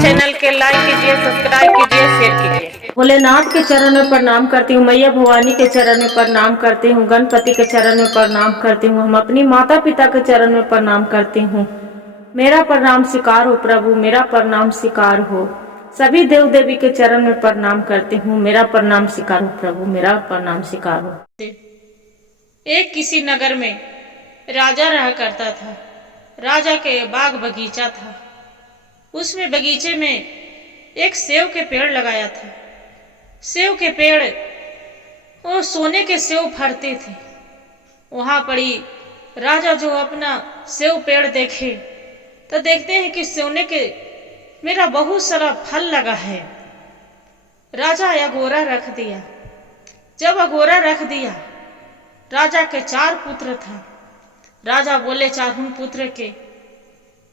Channel के like कीजिए, subscribe कीजिए, शेयर कीजिए। भोलेनाथ के चरण में प्रणाम करती हूँ, मैया भवानी के चरण में प्रणाम करती हूँ, गणपति के चरण में प्रणाम करती हूँ, हम अपनी माता पिता के चरण में प्रणाम करती हूँ। मेरा प्रणाम स्वीकार हो प्रभु, मेरा प्रणाम स्वीकार हो। सभी देव देवी के चरण में प्रणाम करती हूँ, मेरा प्रणाम स्वीकार हो प्रभु, मेरा प्रणाम स्वीकार हो। एक किसी नगर में राजा रहा करता था। राजा के बाग बगीचा था। उसमें बगीचे में एक सेव के पेड़ लगाया था। सेव के पेड़ वो सोने के सेव फरते थे। वहां पड़ी राजा जो अपना सेव पेड़ देखे तो देखते हैं कि सोने के मेरा बहुत सारा फल लगा है। राजा अगोरा रख दिया। जब अगोरा रख दिया, राजा के 4 पुत्र था। राजा बोले चारों पुत्र के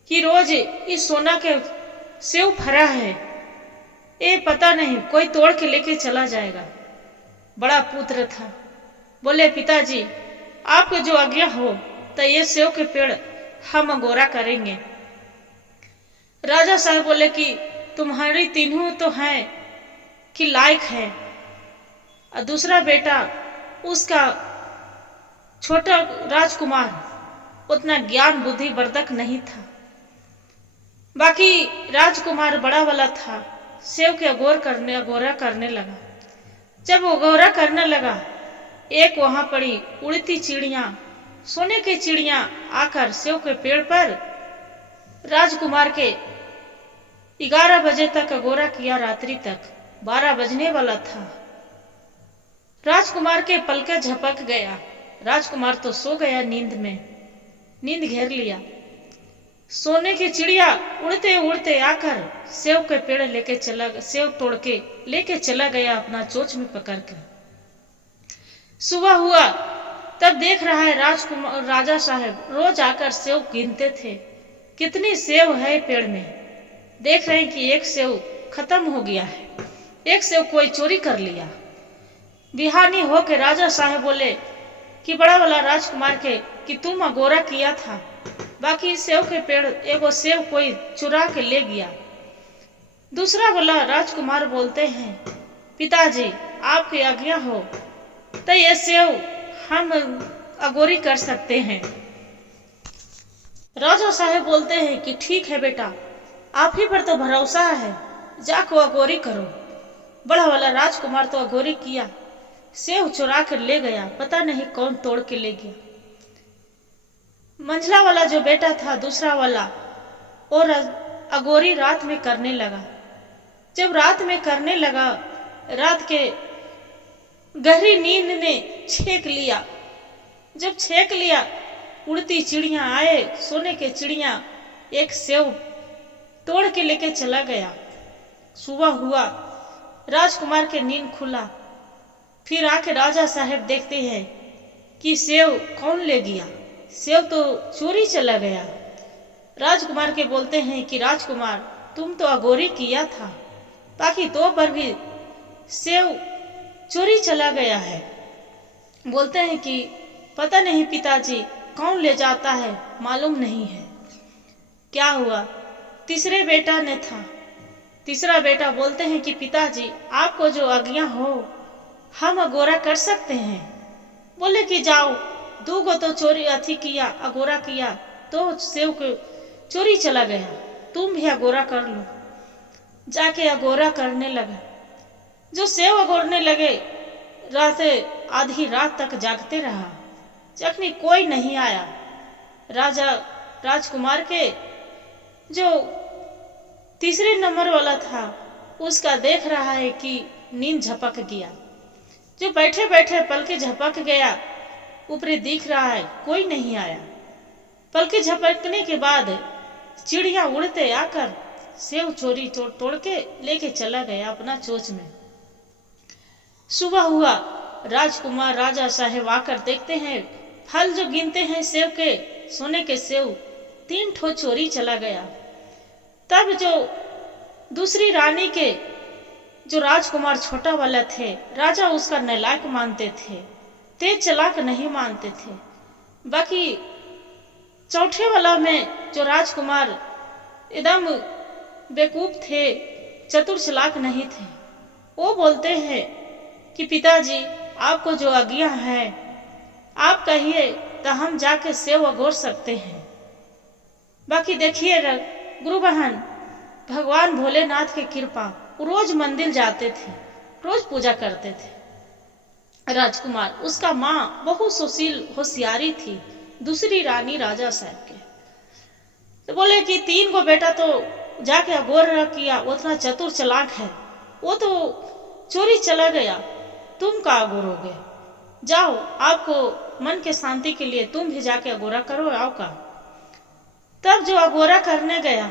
कि रोज इस सोना के सेव फरा है, ये पता नहीं कोई तोड़ के लेके चला जाएगा। बड़ा पुत्र था, बोले पिताजी आपके जो आज्ञा हो तो ये सेव के पेड़ हम अगोरा करेंगे। राजा साहब बोले कि तुम्हारी तीनों तो हैं कि लायक है, और दूसरा बेटा उसका छोटा राजकुमार उतना ज्ञान बुद्धि वर्धक नहीं था। बाकी राजकुमार बड़ा वाला था, सेव के अगोरा करने लगा। जब अगोरा करने लगा, एक वहां पड़ी उड़ती चिड़िया, सोने की चिड़िया आकर सेव के पेड़ पर राजकुमार के 11 बजे तक अगोरा किया। रात्रि तक 12 बजने वाला था। राजकुमार के पलके झपक गया। राजकुमार तो सो गया नींद में, नींद घेर लिया। सोने की चिड़िया उड़ते उड़ते आकर सेव के पेड़ लेके चला, सेव तोड़ के लेके चला गया अपना चोंच में पकड़ के। सुबह हुआ तब देख रहा है राजकुमार, राजा साहब रोज आकर सेव गिनते थे, कितनी सेव है पेड़ में। देख रहे हैं कि एक सेव खत्म हो गया है, एक सेव कोई चोरी कर लिया। बिहानी होके राजा साहब बोले कि बड़ा वाला राजकुमार के कि तुम अगोरा किया था, बाकी सेव के पेड़ एगो सेव कोई चुरा के ले गया। दूसरा वाला राजकुमार बोलते हैं पिताजी आपकी आज्ञा हो तो ये सेव हम अगोरी कर सकते हैं। राजा साहब बोलते हैं कि ठीक है बेटा, आप ही पर तो भरोसा है, जाको अगोरी करो। बड़ा वाला राजकुमार तो अगोरी किया, सेव चुरा कर ले गया, पता नहीं कौन तोड़ के ले गया। मंझला वाला जो बेटा था दूसरा वाला, और अगोरी रात में करने लगा। जब रात में करने लगा, रात के गहरी नींद ने छेक लिया। जब छेक लिया, उड़ती चिड़िया आए, सोने के चिड़िया एक सेव तोड़ के लेके चला गया। सुबह हुआ, राजकुमार के नींद खुला। फिर आके राजा साहब देखते हैं कि सेव कौन ले गया, सेव तो चोरी चला गया। राजकुमार के बोलते हैं कि राजकुमार तुम तो अगोरी किया था, बाकी 2 पर भी सेव चोरी चला गया है। बोलते हैं कि पता नहीं पिताजी कौन ले जाता है, मालूम नहीं है। क्या हुआ? तीसरे बेटा ने था। तीसरा बेटा बोलते हैं कि पिताजी आपको जो आज्ञा हो हम अगोरा कर सकते हैं। बोले कि जाओ, 2 को तो चोरी अथी किया, अगोरा किया तो सेव को चोरी चला गया, तुम भी अगोरा कर लो। जाके अगोरा करने लगा। जो सेव अगोरने लगे, रात आधी रात तक जागते रहा। जखनी कोई नहीं आया, राजा राजकुमार के जो तीसरे नंबर वाला था उसका देख रहा है कि नींद झपक गया। जो बैठे बैठे पलके झपक गया, ऊपरी दिख रहा है कोई नहीं आया। पलके झपकने के बाद चिड़िया उड़ते आकर सेव चोरी तोड़ के लेके चला गया अपना चोंच में। सुबह हुआ, राजकुमार राजा साहब आकर देखते हैं फल जो गिनते हैं सेव के, सोने के सेव 3 ठो चोरी चला गया। तब जो दूसरी रानी के जो राजकुमार छोटा वाला थे, राजा उसका नालायक मानते थे, तेज चलाक नहीं मानते थे। बाकी चौथे वाला में जो राजकुमार एकदम बेवकूफ थे, चतुर चालाक नहीं थे। वो बोलते हैं कि पिताजी आपको जो आज्ञा है आप कहिए तो हम जाके सेव अगोर सकते हैं। बाकी देखिए गुरु बहन, भगवान भोलेनाथ की कृपा, रोज मंदिर जाते थे, रोज पूजा करते थे। राजकुमार, उसका माँ बहुत सुशील होशियारी थी, दूसरी रानी राजा साहब के। तो बोले कि 3 को बेटा तो जाके अगोर किया, उतना चतुर चालाक है, वो तो चोरी चला गया, तुम का अगोरोगे? जाओ, आपको मन के शांति के लिए तुम भी जाके अगोरा करो, आओ का। तब जो अगोरा करने गया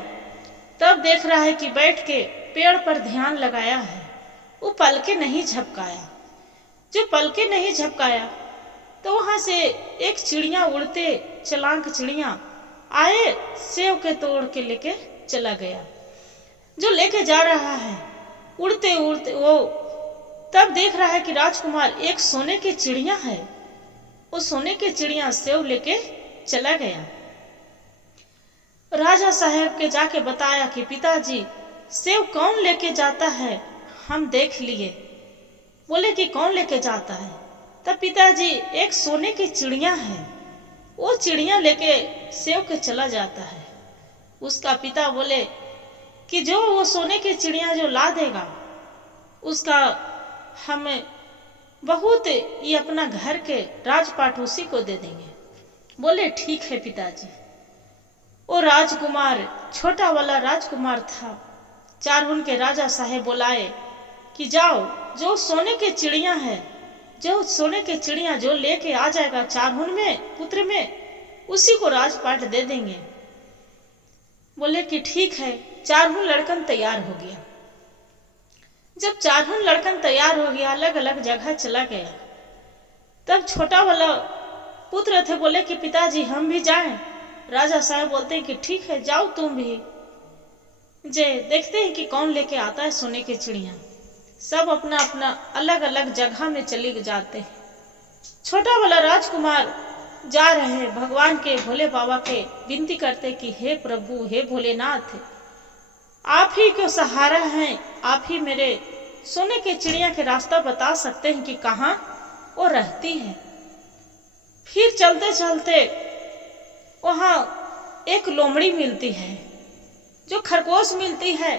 तब देख रहा है कि बैठ के पेड़ पर ध्यान लगाया है, वो पलके नहीं झपकाया। जो पलके नहीं झपकाया तो वहां से एक चिड़िया, उड़ते चलाक चिड़िया आए, सेव के तोड़ के लेके चला गया। जो लेके जा रहा है उड़ते उड़ते, वो तब देख रहा है कि राजकुमार एक सोने की चिड़िया है, वो सोने की चिड़िया सेव लेके चला गया। राजा साहब के जाके बताया कि पिताजी सेव कौन लेके जाता है, हम देख लिए। बोले कि कौन लेके जाता है? तब पिताजी एक सोने की चिड़िया है, वो चिड़िया लेके सेव के चला जाता है। उसका पिता बोले कि जो वो सोने की चिड़िया जो ला देगा उसका हमें बहुत ये अपना घर के राजपाट उसी को दे देंगे। बोले ठीक है पिताजी। वो राजकुमार, छोटा वाला राजकुमार था, चारहुन के राजा साहेब बुलाए कि जाओ, जो सोने के चिड़िया है, जो सोने के चिड़िया जो लेके आ जाएगा चारहुन में पुत्र में, उसी को राजपाट दे देंगे। बोले कि ठीक है। चारहुन लड़कन तैयार हो गया। जब चारहुन लड़कन तैयार हो गया, अलग अलग जगह चला गया, तब छोटा वाला पुत्र थे, बोले कि पिताजी हम भी जाएं। राजा साहब बोलते हैं कि ठीक है, जाओ तुम भी। जे देखते हैं कि कौन लेके आता है सोने की चिड़िया। सब अपना अपना अलग अलग जगह में चले जाते हैं। छोटा वाला राजकुमार जा रहे हैं, भगवान के भोले बाबा के विनती करते कि हे प्रभु, हे भोलेनाथ, आप ही को सहारा हैं, आप ही मेरे सोने के चिड़िया के रास्ता बता सकते हैं कि कहाँ वो रहती है। फिर चलते चलते वहां एक लोमड़ी मिलती है, जो खरगोश मिलती है।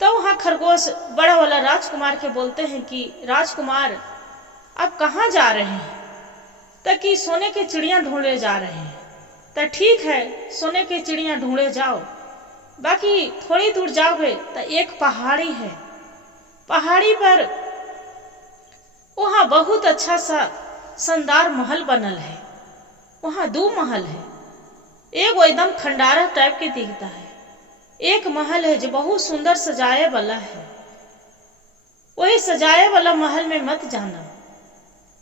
तो वहां खरगोश बड़ा वाला राजकुमार के बोलते हैं कि राजकुमार आप कहाँ जा रहे हैं? ताकि सोने के चिड़िया ढूंढे जा रहे हैं। तो ठीक है, सोने के चिड़िया ढूंढे जाओ, बाकी थोड़ी दूर जाओगे तो एक पहाड़ी है, पहाड़ी पर वहां बहुत अच्छा सा शानदार महल बनल है। वहां 2 महल है, एक वो एकदम खंडारा टाइप के दिखता है, एक महल है जो बहुत सुंदर सजाए वाला है। वही सजाए वाला महल में मत जाना,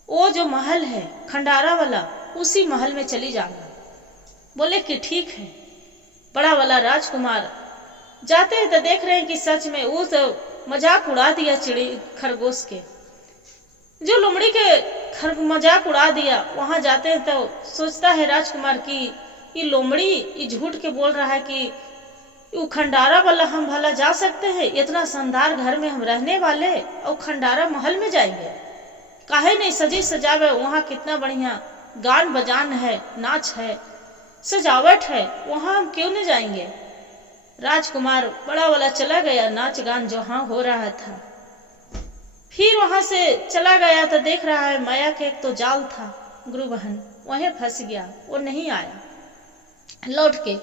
वो जो महल है खंडारा वाला, उसी महल में चली जाना। बोले कि ठीक है। बड़ा वाला राजकुमार जाते हैं तो देख रहे हैं कि सच में वो तो मजाक उड़ा दिया खरगोश के, जो लोमड़ी के मजाक उड़ा दिया। वहां जाते हैं तो सोचता है राजकुमार कि ये लोमड़ी ये झूठ के बोल रहा है कि वो खंडारा वाला हम भला जा सकते हैं, इतना शानदार घर में हम रहने वाले और खंडारा महल में जाएंगे? काहे नहीं, सजी सजावे, वहां कितना बढ़िया गान बजान है, नाच है, सजावट है, वहां हम क्यों नहीं जाएंगे? राजकुमार बड़ा वाला चला गया, नाच गान जो हाँ हो रहा था। फिर वहां से चला गया तो देख रहा है माया के एक तो जाल था, गुरु बहन वहीं फंस गया, वो नहीं आया लौट के।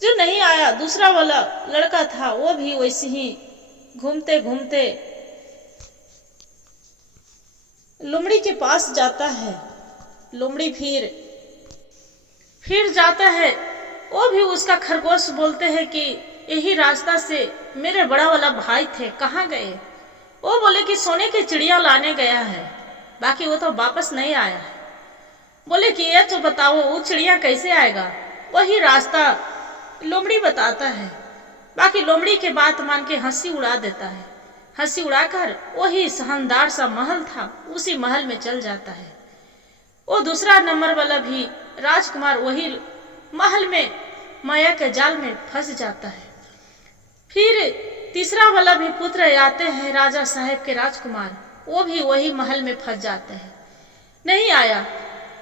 जो नहीं आया दूसरा वाला लड़का था, वो भी वैसे ही घूमते घूमते लोमड़ी के पास जाता है। लोमड़ी फिर जाता है, वो भी उसका खरगोश बोलते हैं कि यही रास्ता से मेरे बड़ा वाला भाई थे, कहाँ गए? वो बोले कि सोने की चिड़िया लाने गया है, बाकी वो तो वापस नहीं आया है। बोले कि ये तो बताओ वो चिड़िया कैसे आएगा? वही रास्ता लोमड़ी बताता है। बाकी लोमड़ी के बात मान के हंसी उड़ा देता है। हंसी उड़ाकर वही शानदार सा महल था, उसी महल में चल जाता है। वो दूसरा नंबर वाला भी राजकुमार वही महल में माया के जाल में फंस जाता है। फिर तीसरा वाला भी पुत्र आते हैं राजा साहब के राजकुमार, वो भी वही महल में फंस जाते हैं, नहीं आया।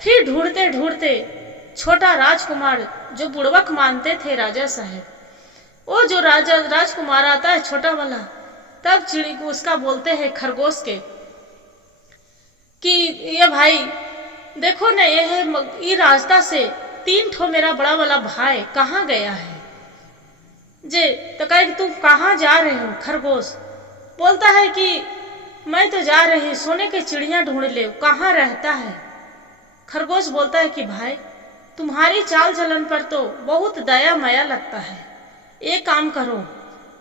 फिर ढूंढते ढूंढते छोटा राजकुमार जो बुड़बक मानते थे राजा साहब, वो जो राजकुमार आता है छोटा वाला, तब चिड़ी को उसका बोलते हैं खरगोश के कि ये भाई देखो न, ये रास्ता से 3 ठो मेरा बड़ा वाला भाई कहाँ गया है जे। तो कहे कि तुम कहाँ जा रहे हो? खरगोश बोलता है कि मैं तो जा रही सोने के चिड़िया ढूंढ ले, कहाँ रहता है? खरगोश बोलता है कि भाई तुम्हारी चाल चलन पर तो बहुत दया माया लगता है, एक काम करो,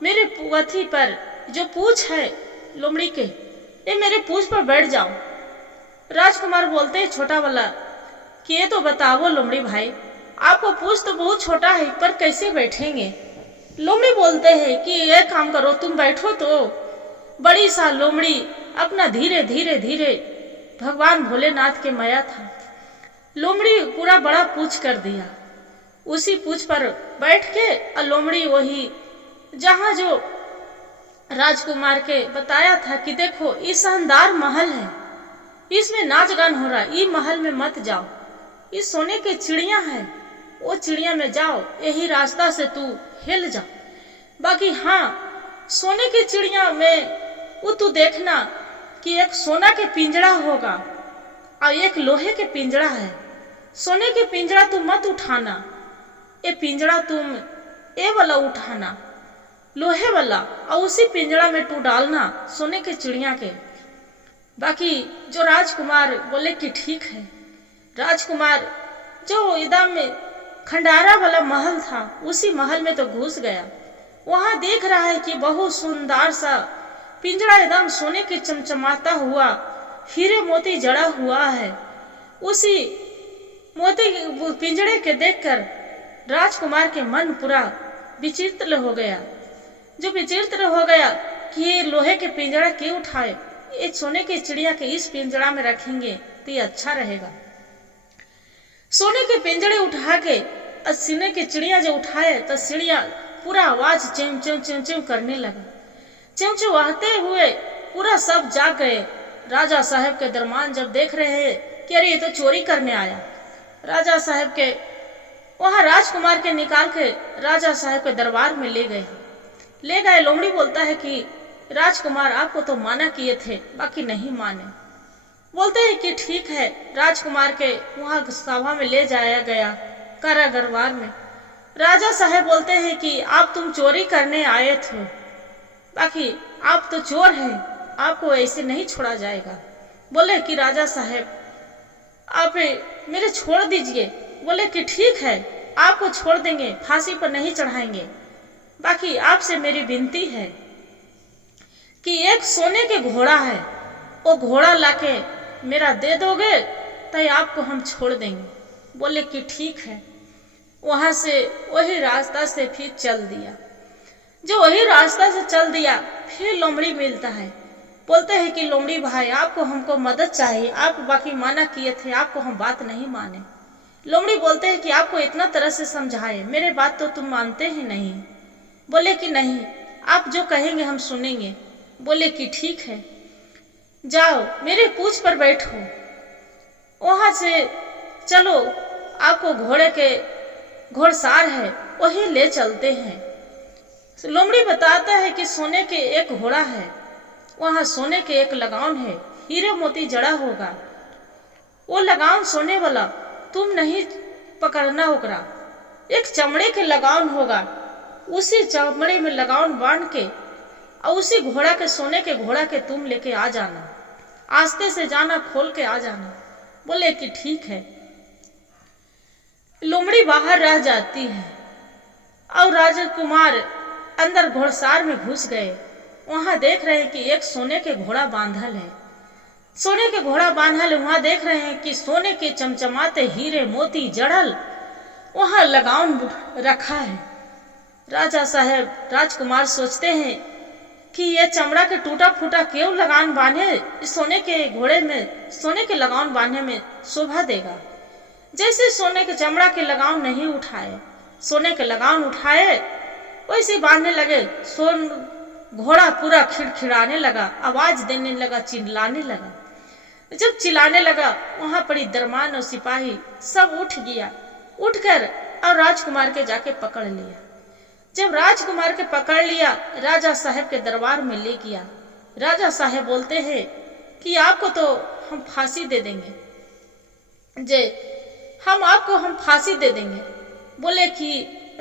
मेरे पुअथी पर जो पूछ है लोमड़ी के, ये मेरे पूछ पर बैठ जाओ। राजकुमार बोलते हैं छोटा वाला कि ये तो बताओ लोमड़ी भाई, आपको पूछ तो बहुत छोटा है पर कैसे बैठेंगे? लोमड़ी बोलते हैं कि ये काम करो, तुम बैठो तो। बड़ी सा लोमड़ी अपना धीरे धीरे धीरे भगवान भोलेनाथ के माया था, लोमड़ी पूरा बड़ा पूछ कर दिया। उसी पूछ पर बैठ के लोमड़ी वही जहां जो राजकुमार के बताया था कि देखो ये शानदार महल है, इसमें नाच गान हो रहा, ये महल में मत जाओ, ये सोने के चिड़िया है, वो चिड़िया में जाओ, यही रास्ता से तू हिल जा। बाकी हाँ, सोने की चिड़िया में वो तू देखना कि एक सोना के पिंजड़ा होगा और एक लोहे के पिंजड़ा है। सोने के पिंजड़ा तुम मत उठाना, ये पिंजड़ा तुम ये वाला उठाना लोहे वाला, और उसी पिंजड़ा में तू डालना सोने के चिड़िया के। बाकी जो राजकुमार बोले कि ठीक है। राजकुमार जो एकदम खंडारा वाला महल था, उसी महल में तो घुस गया। वहां देख रहा है कि बहुत सुंदर सा पिंजड़ा एकदम सोने के चमचमाता हुआ हीरे मोती जड़ा हुआ है। उसी मोती पिंजड़े के देखकर राजकुमार के मन पूरा विचित्र हो गया, जो विचित्र हो गया कि ये लोहे के पिंजड़ा क्यों उठाए, ये सोने के चिड़िया के इस पिंजड़ा में रखेंगे तो ये अच्छा रहेगा। सोने के पिंजड़े उठा के सोने के चिड़िया जो उठाए तो चिड़िया पूरा आवाज चेम चेम चेम चेम करने लगा। चमचमाते हुए पूरा सब जाग गए। राजा साहब के दरबान जब देख रहे हैं कि अरे ये तो चोरी करने आया, राजा साहब के वहां राजकुमार के निकाल के राजा साहब के दरबार में ले गए। लोमड़ी बोलता है कि राजकुमार आपको तो माना किए थे, बाकी नहीं माने। बोलते हैं कि ठीक है। राजकुमार के वहां सभा में ले जाया गया कारागार में। राजा साहब बोलते हैं कि आप तुम चोरी करने आए थे, बाकी आप तो चोर हैं, आपको ऐसे नहीं छोड़ा जाएगा। बोले कि राजा साहब आप मेरे छोड़ दीजिए। बोले कि ठीक है, आपको छोड़ देंगे, फांसी पर नहीं चढ़ाएंगे, बाकी आपसे मेरी विनती है कि एक सोने के घोड़ा है, वो घोड़ा लाके मेरा दे दोगे तो आपको हम छोड़ देंगे। बोले कि ठीक है। वहां से वही रास्ता से फिर चल दिया। जो वही रास्ता से चल दिया, फिर लोमड़ी मिलता है। बोलते हैं कि लोमड़ी भाई आपको हमको मदद चाहिए, आप बाकी माना किए थे, आपको हम बात नहीं माने। लोमड़ी बोलते हैं कि आपको इतना तरह से समझाए, मेरे बात तो तुम मानते ही नहीं। बोले कि नहीं, आप जो कहेंगे हम सुनेंगे। बोले कि ठीक है, जाओ मेरे पूछ पर बैठो। वहां से चलो, आपको घोड़े के घोड़सार है वही ले चलते हैं। लोमड़ी बताता है कि सोने के एक घोड़ा है, वहां सोने के एक लगान है, हीरे मोती जड़ा होगा। वो लगान सोने वाला तुम नहीं पकड़ना होगा, एक चमड़े के लगान होगा, उसी चमड़े में लगान बांध के और उसी घोड़ा के सोने के घोड़ा के तुम लेके आ जाना, आस्ते से जाना, खोल के आ जाना। बोले कि ठीक है। लोमड़ी बाहर रह जाती है और राजकुमार अंदर घोड़सार में घुस गए। वहां देख रहे हैं कि एक सोने के घोड़ा बांधल है, सोने के घोड़ा बांधल। वहां देख रहे हैं कि सोने के चमचमाते हीरे मोती जड़ल वहां लगान रखा है। राजा साहब राजकुमार सोचते हैं कि ये चमड़ा के टूटा फूटा क्यों लगान बांधे, सोने के घोड़े में सोने के लगान बांधने में शोभा देगा। जैसे सोने के चमड़ा के लगान नहीं उठाए, सोने के लगान उठाए, वैसे बांधने लगे। सोन घोड़ा पूरा खिड़खिड़ाने लगा, आवाज देने लगा, चिल्लाने लगा। जब चिल्लाने लगा, वहां पड़ी दरमान और सिपाही सब उठ गया, उठकर और राजकुमार के जाके पकड़ लिया। जब राजकुमार के पकड़ लिया, राजा साहब के दरबार में ले गया। राजा साहब बोलते हैं कि आपको तो हम फांसी दे देंगे, हम फांसी दे देंगे। बोले कि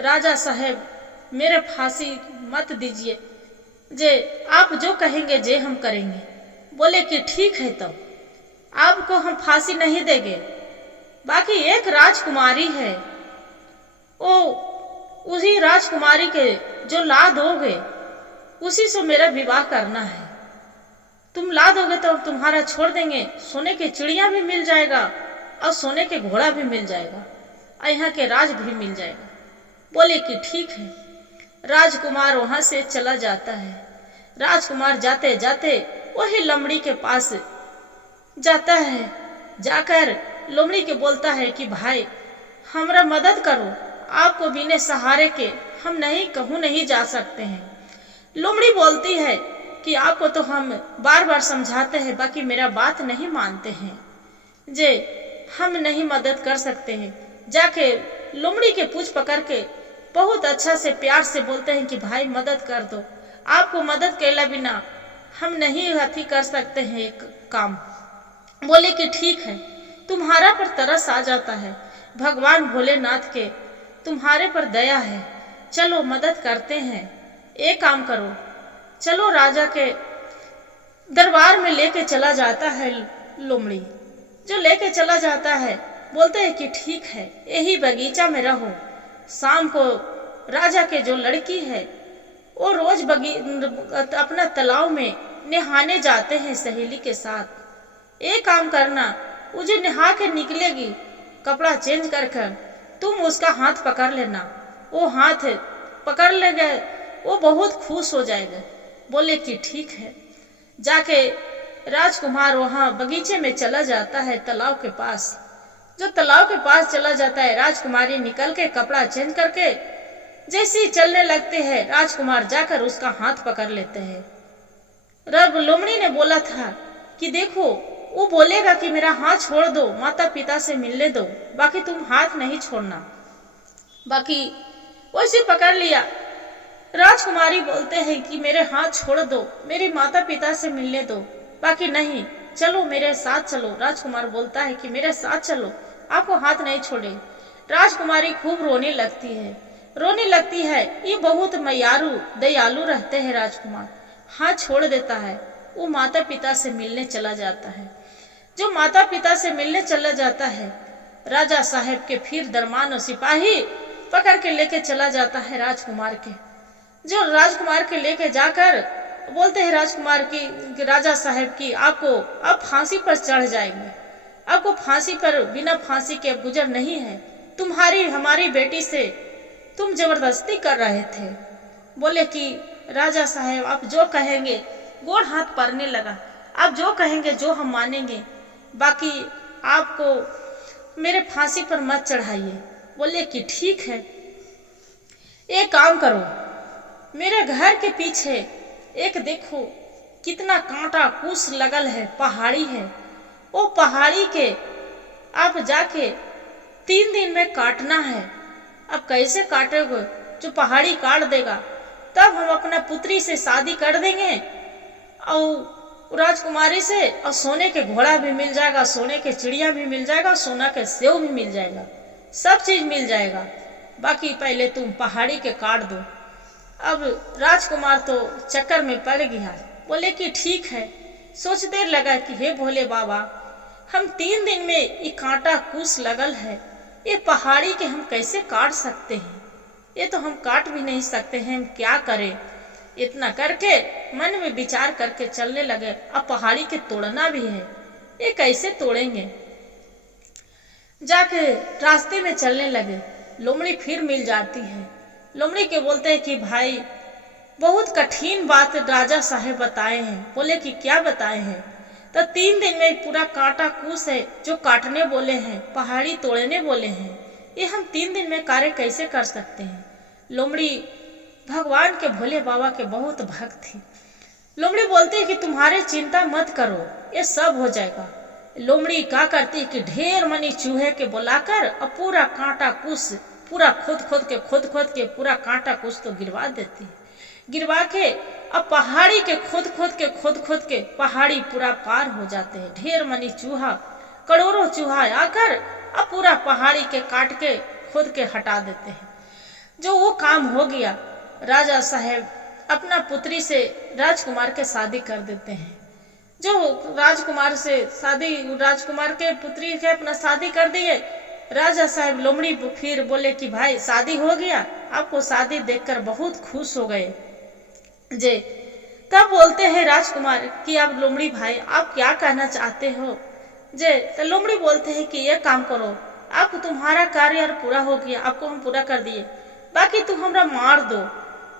राजा साहब मेरे फांसी मत दीजिए, आप जो कहेंगे हम करेंगे। बोले कि ठीक है, तब आपको हम फांसी नहीं देंगे। बाकी एक राजकुमारी है, वो उसी राजकुमारी के जो ला दोगे उसी से मेरा विवाह करना है। तुम ला दोगे तो तुम्हारा छोड़ देंगे, सोने के चिड़िया भी मिल जाएगा और सोने के घोड़ा भी मिल जाएगा और यहाँ के राज भी मिल जाएगा। बोले कि ठीक है। राजकुमार वहां से चला जाता है। राजकुमार जाते जाते वही लोमड़ी के पास जाता है। जाकर लोमड़ी के बोलता है कि भाई हमरा मदद करो, आपको बिना सहारे के हम कहूँ नहीं जा सकते हैं। लोमड़ी बोलती है कि आपको तो हम बार बार समझाते हैं, बाकी मेरा बात नहीं मानते हैं, हम नहीं मदद कर सकते हैं। जाके लोमड़ी के पूछ पकड़ के बहुत अच्छा से प्यार से बोलते हैं कि भाई मदद कर दो, आपको मदद केला बिना हम नहीं हथी कर सकते हैं एक काम। बोले कि ठीक है, तुम्हारा पर तरस आ जाता है, भगवान भोलेनाथ के तुम्हारे पर दया है, चलो मदद करते हैं। एक काम करो, चलो। राजा के दरबार में लेके चला जाता है लोमड़ी। जो लेके चला जाता है, बोलते हैं कि ठीक है, यही बगीचा में रहो। शाम को राजा के जो लड़की है वो रोज अपना तालाब में नहाने जाते हैं सहेली के साथ। एक काम करना, वो जो नहा के निकलेगी कपड़ा चेंज कर तुम उसका हाथ पकड़ लेना। वो हाथ पकड़ लेगा, वो बहुत खुश हो जाएगा। बोले कि ठीक है। जाके राजकुमार वहां बगीचे में चला जाता है तालाब के पास। जो तालाब के पास चला जाता है, राजकुमारी निकल के कपड़ा चेंज करके जैसे ही चलने लगते हैं, राजकुमार जाकर उसका हाथ पकड़ लेते हैं। रब लोमड़ी ने बोला था कि देखो, वो बोलेगा कि मेरा हाथ छोड़ दो, माता पिता से मिलने दो, बाकी तुम हाथ नहीं छोड़ना। बाकी वैसे पकड़ लिया। राजकुमारी बोलते हैं कि मेरे हाथ छोड़ दो, मेरे माता पिता से मिलने दो, बाकी नहीं, चलो मेरे साथ चलो। राजकुमार बोलता है कि मेरे साथ चलो, आपको हाथ नहीं छोड़े। राजकुमारी खूब रोने लगती है। ये बहुत मयारू दयालु रहते हैं राजकुमार। हाथ छोड़ देता है, वो माता पिता से मिलने चला जाता है। जो माता पिता से मिलने चला जाता है, राजा साहब के फिर दरमान और सिपाही पकड़ के लेके चला जाता है राजकुमार के। जो राजकुमार के लेके जाकर बोलते हैं राजकुमार की, राजा साहब की, आपको अब फांसी पर चढ़ जाएंगे, आपको फांसी पर बिना फांसी के अब गुजर नहीं है। तुम्हारी हमारी बेटी से तुम जबरदस्ती कर रहे थे। बोले कि राजा साहब आप जो कहेंगे, गोड़ हाथ पड़ने लगा, आप जो कहेंगे जो हम मानेंगे, बाकी आपको मेरे फांसी पर मत चढ़ाइए। बोले कि ठीक है, एक काम करो, मेरे घर के पीछे एक देखो कितना कांटा कूस लगल है, पहाड़ी है, वो पहाड़ी के आप जाके 3 दिन में काटना है। अब कैसे काटोगे? जो पहाड़ी काट देगा तब हम अपना पुत्री से शादी कर देंगे और राजकुमारी से, और सोने के घोड़ा भी मिल जाएगा, सोने के चिड़िया भी मिल जाएगा, सोना के सेव भी मिल जाएगा, सब चीज मिल जाएगा। बाकी पहले तुम पहाड़ी के काट दो। अब राजकुमार तो चक्कर में पड़ गया। बोले कि ठीक है। सोचते लगा कि हे भोले बाबा, हम 3 दिन में ये कांटा कूस लगल है, ये पहाड़ी के हम कैसे काट सकते हैं? ये तो हम काट भी नहीं सकते हैं, हम क्या करें? इतना करके मन में विचार करके चलने लगे। अब पहाड़ी के तोड़ना भी है, ये कैसे तोड़ेंगे? जाके रास्ते में चलने लगे। लोमड़ी फिर मिल जाती है। लोमड़ी के बोलते हैं कि भाई बहुत कठिन बात राजा साहब बताए हैं। बोले कि क्या बताए हैं? तो 3 दिन में पूरा कांटा कूस है जो काटने बोले हैं, पहाड़ी तोड़ने बोले हैं, ये हम 3 दिन में कार्य कैसे कर सकते हैं। लोमड़ी भगवान के भोले बाबा के बहुत भक्त थी। लोमड़ी बोलती है कि तुम्हारे चिंता मत करो, ये सब हो जाएगा। लोमड़ी क्या करती है कि ढेर मनी चूहे के बुलाकर और पूरा कांटा कुछ पूरा खोद के पूरा कांटा कुछ तो गिरवा देती है। गिरवा के अब पहाड़ी के खोद के पहाड़ी पूरा पार हो जाते हैं। ढेर मनी चूहा, करोड़ों चूहा आकर अब पूरा पहाड़ी के काट के खोद के हटा देते हैं। जो वो काम हो गया, राजा साहेब अपना पुत्री से राजकुमार के शादी कर देते हैं। जो राजकुमार के पुत्री के अपना शादी कर दिए। राजा साहेब लोमड़ी फिर बोले कि भाई शादी हो गया, आपको शादी देखकर बहुत खुश हो गए जे। तब बोलते हैं राजकुमार कि अब लोमड़ी भाई आप क्या कहना चाहते हो जे। तो लोमड़ी बोलते हैं कि ये काम करो, आपको तुम्हारा कार्य पूरा हो गया, आपको हम पूरा कर दिए, बाकी तू हमरा मार दो।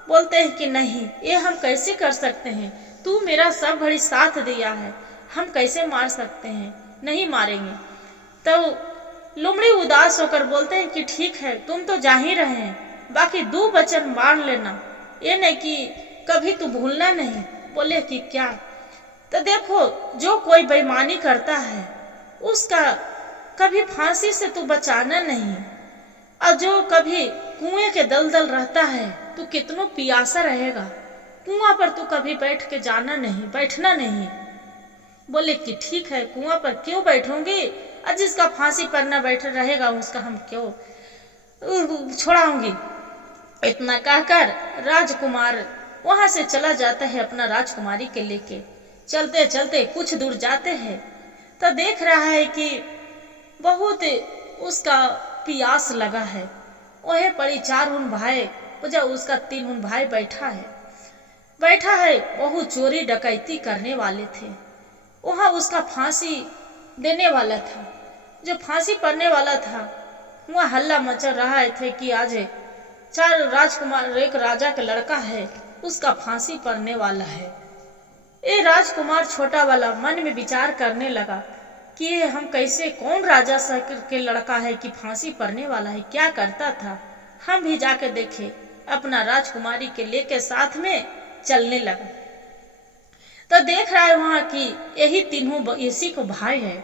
बोलते हैं कि नहीं, ये हम कैसे कर सकते हैं, तू मेरा सब घड़ी साथ दिया है, हम कैसे मार सकते हैं, नहीं मारेंगे। तो लोमड़ी उदास होकर बोलते हैं कि ठीक है, तुम तो जा ही रहे हैं, बाकी 2 वचन मान लेना, ये नहीं कि कभी तू भूलना नहीं। बोले कि क्या? तो देखो, जो कोई बेईमानी करता है उसका कभी फांसी से तू बचाना नहीं, और जो कभी कुएं के दलदल रहता है तू कितनों पियासा रहेगा, कुआं पर तू कभी बैठना नहीं। बोले कि ठीक है, कुआं पर क्यों बैठूंगी, और जिसका फांसी पर न बैठ रहेगा उसका हम क्यों छोड़ाऊंगी। इतना कहकर राजकुमार वहां से चला जाता है अपना राजकुमारी के लेके। चलते चलते कुछ दूर जाते हैं तो देख रहा है कि बहुत उसका पियास लगा है। वह पड़ी 4 भाई, उसका 3 भाई बैठा है, बहुत चोरी डकैती करने वाले थे। वहां उसका फांसी देने वाला था। जो फांसी पड़ने वाला था वह हल्ला मचा रहा थे कि आज 4 राजकुमार, एक राजा का लड़का है, उसका फांसी पड़ने वाला है। ये राजकुमार छोटा वाला मन में विचार करने लगा कि ये हम कैसे, कौन राजा के लड़का है कि फांसी पड़ने वाला है, क्या करता था, हम भी जाके देखे। अपना राजकुमारी के लेके साथ में चलने लगा तो देख रहा है वहां कि यही 3 इसी को भाई है।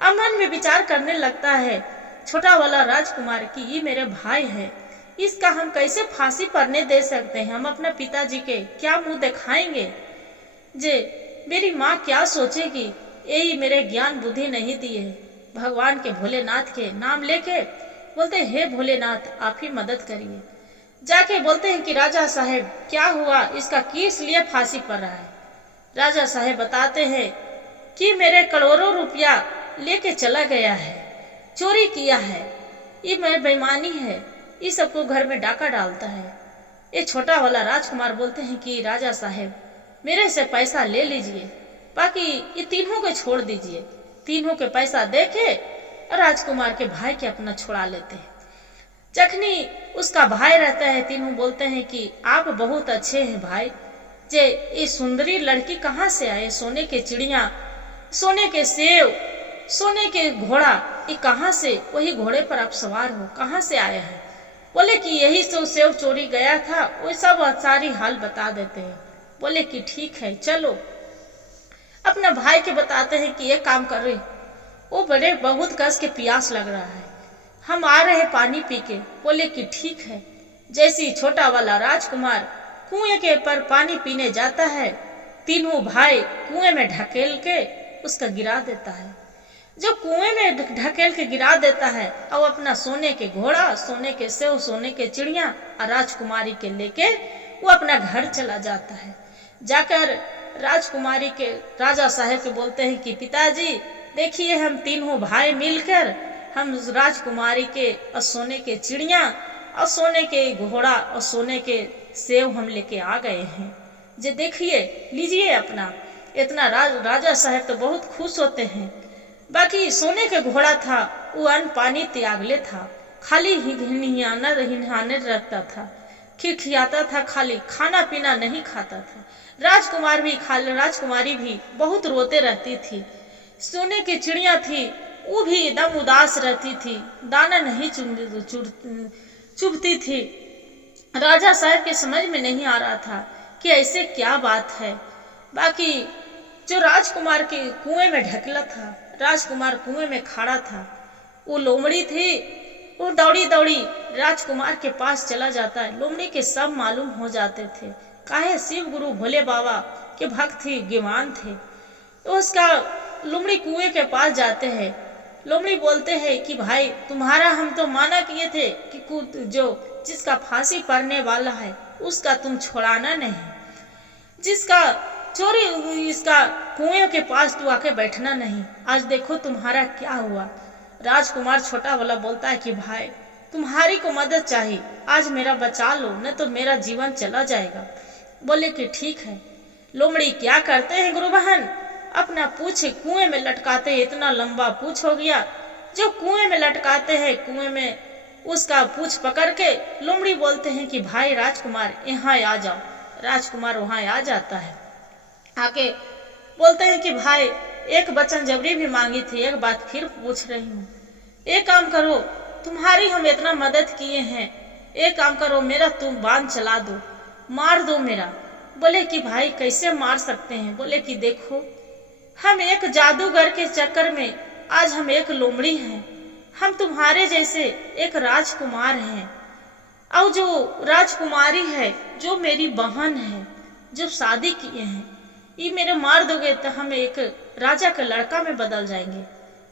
अब मन में विचार करने लगता है छोटा वाला राजकुमार की ये मेरे भाई है, इसका हम कैसे फांसी पड़ने दे सकते हैं, हम अपने पिताजी के क्या मुंह दिखाएंगे जे, मेरी माँ क्या सोचेगी, यही मेरे ज्ञान बुद्धि नहीं दिए। भगवान के भोलेनाथ के नाम लेके बोलते हे भोलेनाथ आप ही मदद करिए। जाके बोलते हैं कि राजा साहेब क्या हुआ, इसका किस लिए फांसी पड़ रहा है। राजा साहेब बताते हैं कि मेरे करोड़ों रुपया लेके चला गया है, चोरी किया है, ये मेरी बेईमानी है, इस सबको घर में डाका डालता है। ये छोटा वाला राजकुमार बोलते हैं कि राजा साहेब मेरे से पैसा ले लीजिए, बाकी ये 3 को छोड़ दीजिए। 3 के पैसा देके राजकुमार के भाई के अपना छुड़ा लेते हैं। जखनी उसका भाई रहता है, 3 बोलते हैं कि आप बहुत अच्छे हैं भाई, जे ये सुंदरी लड़की कहाँ से आए, सोने के चिड़िया, सोने के सेव, सोने के घोड़ा, ये कहाँ से, वही घोड़े पर आप सवार हो, कहाँ से आए हैं। बोले कि यही से सेव चोरी गया था, वो सब सारी हाल बता देते हैं। बोले कि ठीक है चलो। अपना भाई के बताते हैं कि ये काम कर रहे, वो बड़े बहुत कस के प्यास लग रहा है, हम आ रहे हैं पानी पी के। बोले कि ठीक है। जैसे छोटा वाला राजकुमार कुएं के पर पानी पीने जाता है, 3 भाई कुएं में ढकेल के उसका गिरा देता है। जो कुएं में ढकेल के गिरा देता है और अपना सोने के घोड़ा, सोने के सेव, सोने के चिड़िया और राजकुमारी के लेके वो अपना घर चला जाता है। जाकर राजकुमारी के राजा साहेब के बोलते हैं कि पिताजी देखिए हम 3 भाई मिलकर हम राजकुमारी के और सोने के चिड़िया और सोने के घोड़ा और सोने के सेव हम लेके आ गए हैं, जे देखिए लीजिए अपना। इतना राजा साहेब तो बहुत खुश होते हैं। बाकी सोने के घोड़ा था वो अन्न पानी त्यागले था, खाली हिनहाने रखता था, खिखियाता था, खाली खाना पीना नहीं खाता था। राजकुमारी भी बहुत रोते रहती थी। सोने की चिड़िया थी वो भी एकदम उदास रहती थी, दाना नहीं चुभती थी। राजा साहब के समझ में नहीं आ रहा था कि ऐसे क्या बात है। बाकी जो राजकुमार के कुएं में ढकला था, राजकुमार कुएं में खड़ा था, वो लोमड़ी थी। वो दौड़ी दौड़ी राजकुमार के पास चला जाता है। लोमड़ी के सब मालूम हो जाते थे, काहे शिव गुरु भोले बाबा के भक्त थी, ज्ञान थे। तो उसका लोमड़ी कुएं के पास जाते हैं। लोमड़ी बोलते हैं कि भाई तुम्हारा हम तो माना किए थे कि जो जिसका फांसी पड़ने वाला है उसका तुम छोड़ाना नहीं, जिसका चोरी इसका कुएं के पास तू आके बैठना नहीं। आज देखो तुम्हारा क्या हुआ। राजकुमार छोटा वाला बोलता है कि भाई तुम्हारी को मदद चाहिए, आज मेरा बचा लो, न तो मेरा जीवन चला जाएगा। बोले कि ठीक है। लोमड़ी क्या करते हैं गुरु बहन, अपना पूछ कुएं में लटकाते हैं। इतना लंबा पूछ हो गया, जो कुएं में लटकाते हैं, कुएं में उसका पूछ पकड़ के लोमड़ी बोलते हैं कि भाई राजकुमार यहाँ आ जाओ। राजकुमार वहां आ जाता है। आके बोलते हैं कि भाई एक वचन जबरी भी मांगी थी, एक बात फिर पूछ रही हूँ। एक काम करो, तुम्हारी हम इतना मदद किए हैं, एक काम करो, मेरा तुम बांध चला दो, मार दो मेरा। बोले कि भाई कैसे मार सकते हैं। बोले कि देखो हम एक जादूगर के चक्कर में आज हम एक लोमड़ी हैं, हम तुम्हारे जैसे एक राजकुमार हैं, और जो राजकुमारी है जो मेरी बहन है, जो शादी किए हैं, ये मेरे मार दोगे तो हम एक राजा के लड़का में बदल जाएंगे।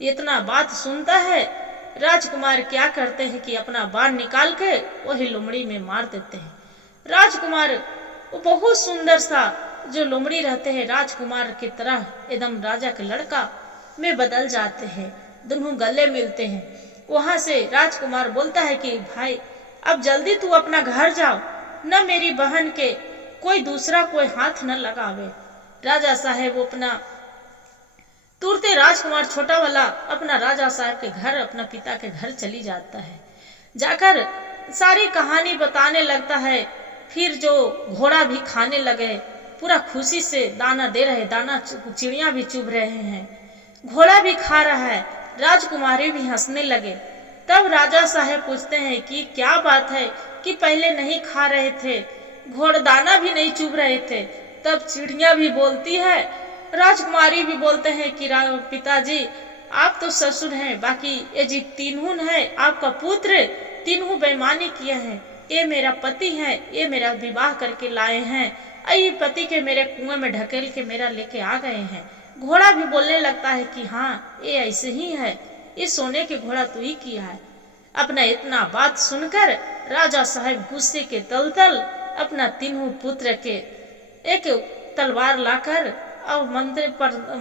इतना बात सुनता है राजकुमार क्या करते हैं कि अपना बाण निकाल के वही लोमड़ी में मार देते हैं। राजकुमार वो बहुत सुंदर सा जो लोमड़ी रहते हैं राजकुमार की तरह एकदम राजा के लड़का में बदल जाते हैं। दोनों गले मिलते हैं। वहां से राजकुमार बोलता है कि भाई अब जल्दी तू अपना घर जाओ, न मेरी बहन के कोई दूसरा कोई हाथ न लगावे। राजा साहेब अपना तुरते राजकुमार छोटा वाला अपना राजा साहब के घर, अपना पिता के घर चली जाता है। जाकर सारी कहानी बताने लगता है। फिर जो घोड़ा भी खाने लगे, पूरा खुशी से दाना दे रहे, दाना चिड़िया भी चुभ रहे हैं, घोड़ा भी खा रहा है, राजकुमारी भी हंसने लगे। तब राजा साहब पूछते हैं कि क्या बात है कि पहले नहीं खा रहे थे, घोड़ा दाना भी नहीं चुभ रहे थे। तब चिड़िया भी बोलती है, राजकुमारी भी बोलते हैं कि पिताजी आप तो ससुर हैं, बाकी ये जी तीनहुन है आपका पुत्र, तीनों बेईमानी किए हैं, ये मेरा पति है, ये मेरा विवाह करके लाए हैं, ये पति के मेरे कुएं में ढकेल के मेरा लेके आ गए हैं। घोड़ा भी बोलने लगता है कि हाँ ये ऐसे ही है, ये सोने के घोड़ा तू ही किया है। अपना इतना बात सुनकर राजा साहब गुस्से के तलतल अपना तीनों पुत्र के एक तलवार लाकर और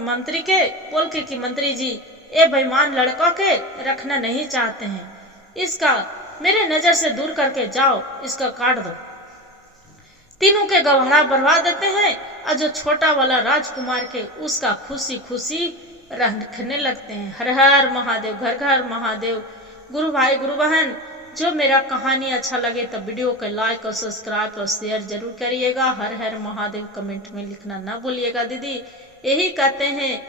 मंत्री के बोल के कि मंत्री जी ये बेईमान लड़का के रखना नहीं चाहते हैं, इसका मेरे नजर से दूर करके जाओ, इसका काट दो। तीनों के गवारा बढ़वा देते हैं और जो छोटा वाला राजकुमार के उसका खुशी खुशी रखने लगते हैं। हर हर महादेव, घर घर महादेव। गुरु भाई गुरु बहन, जो मेरा कहानी अच्छा लगे तो वीडियो को लाइक और सब्सक्राइब और शेयर जरूर करिएगा। हर हर महादेव कमेंट में लिखना ना भूलिएगा। दीदी यही कहते हैं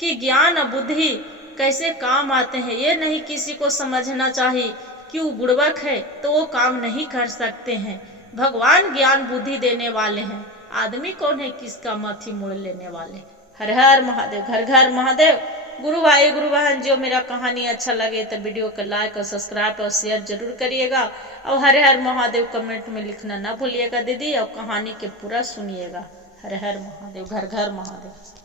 कि ज्ञान और बुद्धि कैसे काम आते हैं, ये नहीं किसी को समझना चाहिए कि वो बुड़बक है तो वो काम नहीं कर सकते हैं। भगवान ज्ञान बुद्धि देने वाले हैं, आदमी कौन है किसका माथी मोड़ लेने वाले। हर हर महादेव, घर घर महादेव। गुरु भाई गुरु बहन, जो मेरा कहानी अच्छा लगे तो वीडियो को लाइक और सब्सक्राइब और शेयर जरूर करिएगा। और हर हर महादेव कमेंट में लिखना ना भूलिएगा दीदी, और कहानी के पूरा सुनिएगा। हर हर महादेव, घर घर महादेव।